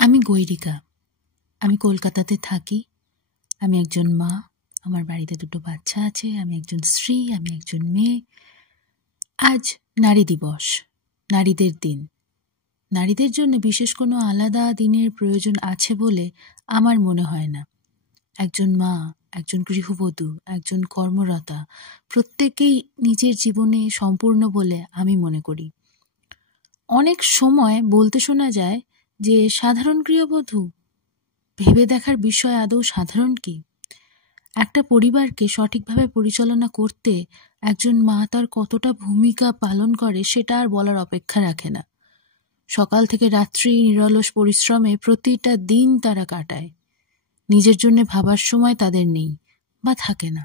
আমি গৈরিকা। আমি কলকাতাতে থাকি। আমি একজন মা। আমার বাড়িতে 2টো বাচ্চা আছে। আমি একজন স্ত্রী। আমি একজন মেয়ে। আজ নারী দিবস, নারীদের দিন। নারীদের জন্য বিশেষ কোনো আলাদা দিনের প্রয়োজন আছে বলে আমার মনে হয় না। একজন মা, একজন গৃহবধূ, একজন কর্মরতা প্রত্যেকেই নিজের জীবনে সম্পূর্ণ বলে আমি মনে করি। অনেক সময় বলতে শোনা যায় যে সাধারণ গৃহবধূ, ভেবে দেখার বিষয় আদৌ সাধারণ কি? একটা পরিবারকে সঠিকভাবে পরিচালনা করতে একজন মা তার কতটা ভূমিকা পালন করে সেটা আর বলার অপেক্ষা রাখে না। সকাল থেকে রাত্রি নিরলস পরিশ্রমে প্রতিটা দিন তারা কাটায়। নিজের জন্য ভাবার সময় তাদের নেই বা থাকে না।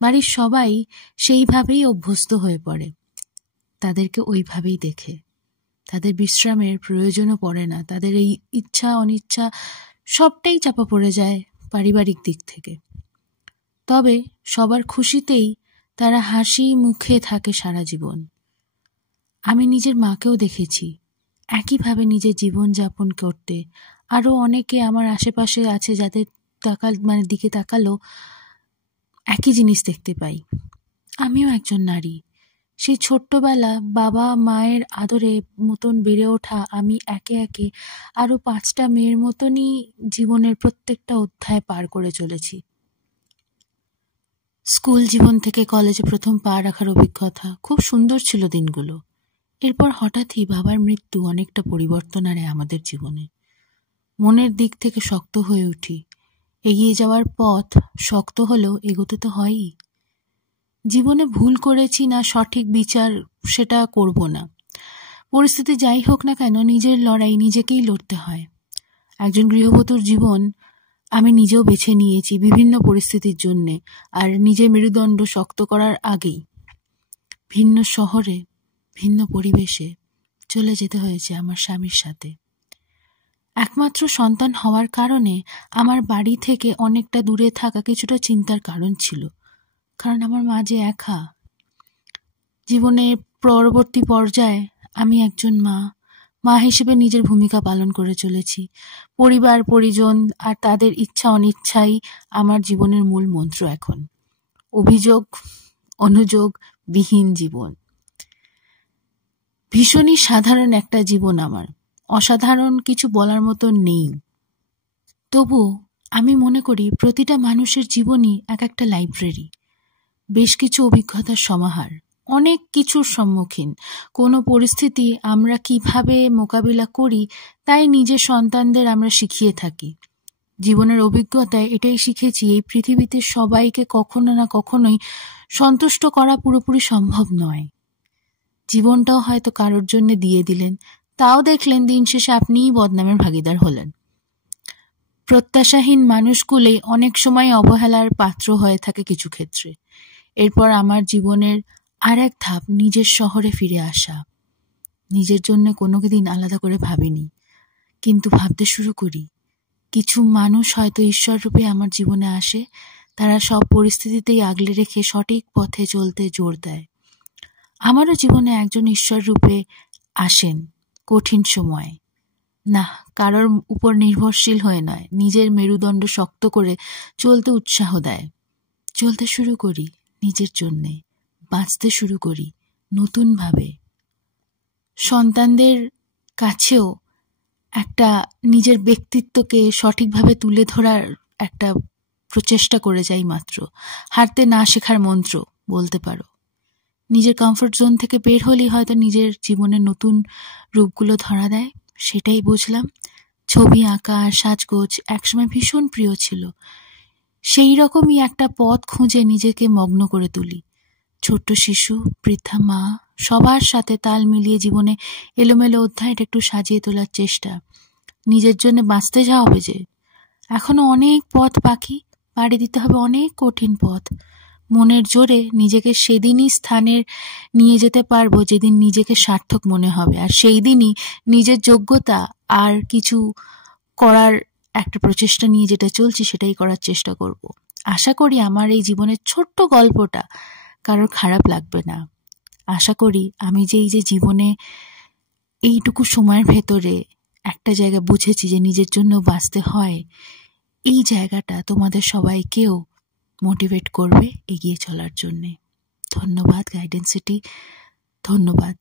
বাড়ির সবাই সেইভাবেই অভ্যস্ত হয়ে পড়ে, তাদেরকে ওইভাবেই দেখে। তাদের বিশ্রামের প্রয়োজনও পড়ে না। তাদের এই ইচ্ছা অনিচ্ছা সবটাই চাপা পড়ে যায় পারিবারিক দিক থেকে। তবে সবার খুশিতেই তারা হাসি মুখে থাকে সারা জীবন। আমি নিজের মাকেও দেখেছি একইভাবে নিজের জীবন যাপন করতে। আরও অনেকে আমার আশেপাশে আছে যাদের দিকে তাকালো একই জিনিস দেখতে পাই। আমিও একজন নারী। সেই ছোট্টবেলা বাবা মায়ের আদরে মতন বেড়ে ওঠা আমি একে একে আরও 5টা মেয়ের মতনই জীবনের প্রত্যেকটা অধ্যায় পার করে চলেছি। স্কুল জীবন থেকে কলেজে প্রথম পা রাখার অভিজ্ঞতা খুব সুন্দর ছিল দিনগুলো। এরপর হঠাৎই বাবার মৃত্যু অনেকটা পরিবর্তন আনে আমাদের জীবনে। মনের দিক থেকে শক্ত হয়ে উঠি। এগিয়ে যাওয়ার পথ শক্ত হলেও এগোতে তো হয়ই। জীবনে ভুল করেছি না সঠিক বিচার সেটা করব না। পরিস্থিতি যাই হোক না কেন নিজের লড়াই নিজেকেই লড়তে হয়। একজন গৃহবধূর জীবন আমি নিজেও বেছে নিয়েছি বিভিন্ন পরিস্থিতির জন্যে, আর নিজের মেরুদণ্ড শক্ত করার আগেই ভিন্ন শহরে ভিন্ন পরিবেশে চলে যেতে হয়েছে আমার স্বামীর সাথে। একমাত্র সন্তান হওয়ার কারণে আমার বাড়ি থেকে অনেকটা দূরে থাকা কিছুটা চিন্তার কারণ ছিল। কারণ আমার মা যে একা। জীবনের পরবর্তী পর্যায়ে আমি একজন মা হিসেবে নিজের ভূমিকা পালন করে চলেছি। পরিবার পরিজন আর তাদের ইচ্ছা অনিচ্ছাই আমার জীবনের মূল মন্ত্র এখন। অভিযোগ অনুযোগ বিহীন জীবন। ভীষণই সাধারণ একটা জীবন আমার। অসাধারণ কিছু বলার মতো নেই। তবুও আমি মনে করি প্রতিটা মানুষের জীবনই এক একটা লাইব্রেরি, বেশ কিছু অভিজ্ঞতার সমাহার, অনেক কিছুর সম্মুখীন। কোনো পরিস্থিতি আমরা কিভাবে মোকাবিলা করি তাই নিজের সন্তানদের আমরা শিখিয়ে থাকি। জীবনের অভিজ্ঞতায় এটাই শিখেছি, এই পৃথিবীতে সবাইকে কখনো না কখনোই সন্তুষ্ট করা পুরোপুরি সম্ভব নয়। জীবনটাও হয়তো কারোর জন্য দিয়ে দিলেন, তাও দেখলেন দিন শেষে আপনিই বদনামের ভাগিদার হলেন। প্রত্যাশাহীন মানুষগুলোই অনেক সময় অবহেলার পাত্র হয়ে থাকে কিছু ক্ষেত্রে। এরপর আমার জীবনের আর এক ধাপ নিজের শহরে ফিরে আসা। নিজের জন্য কোনো দিন আলাদা করে ভাবিনি, কিন্তু ভাবতে শুরু করি। কিছু মানুষ হয়তো ঈশ্বর রূপে আমার জীবনে আসে, তারা সব পরিস্থিতিতেই আগলে রেখে সঠিক পথে চলতে জোর দেয়। আমারও জীবনে একজন ঈশ্বর রূপে আসেন কঠিন সময়ে। না, কারোর উপর নির্ভরশীল হয়ে নয়, নিজের মেরুদণ্ড শক্ত করে চলতে উৎসাহ দেয়। চলতে শুরু করি নিজের জন্যে, বাঁচতে শুরু করি নতুনভাবে। সন্তানদের কাছেও একটা নিজের ব্যক্তিত্বকে সঠিকভাবে তুলে ধরার একটা প্রচেষ্টা করে যাই মাত্র। হারতে না শেখার মন্ত্র বলতে পারো। নিজের কমফোর্ট জোন থেকে বের হলেই হয়তো নিজের জীবনের নতুন রূপগুলো ধরা দেয়, সেটাই বুঝলাম। ছবি আঁকা আর সাজগোজ একসময় ভীষণ প্রিয় ছিল। সেই রকমই একটা পথ খুঁজে নিজেকে মগ্ন করে তুলি। ছোট্ট শিশু, বৃদ্ধা মা, সবার সাথে তাল মিলিয়ে জীবনে এলোমেলো অধ্যায়টা একটু সাজিয়ে তোলার চেষ্টা। নিজের জন্য বাঁচতে যাওয়া হবে যে, এখনো অনেক পথ বাকি, পাড়ি দিতে হবে অনেক কঠিন পথ। মনের জোরে নিজেকে সেদিনই স্থানের নিয়ে যেতে পারবো যেদিন নিজেকে সার্থক মনে হবে, আর সেই দিনই নিজের যোগ্যতা আর কিছু করার একটা প্রচেষ্টা নিয়ে যেটা চলছি সেটাই করার চেষ্টা করব। আশা করি আমার এই জীবনের ছোট্ট গল্পটা কারোর খারাপ লাগবে না। আশা করি আমি যে জীবনে এইটুকু সময়ের ভেতরে একটা জায়গা বুঝেছি যে নিজের জন্য বাঁচতে হয়, এই জায়গাটা তোমাদের সবাইকেও মোটিভেট করবে এগিয়ে চলার জন্যে। ধন্যবাদ গাইডেন্স সিটি, ধন্যবাদ।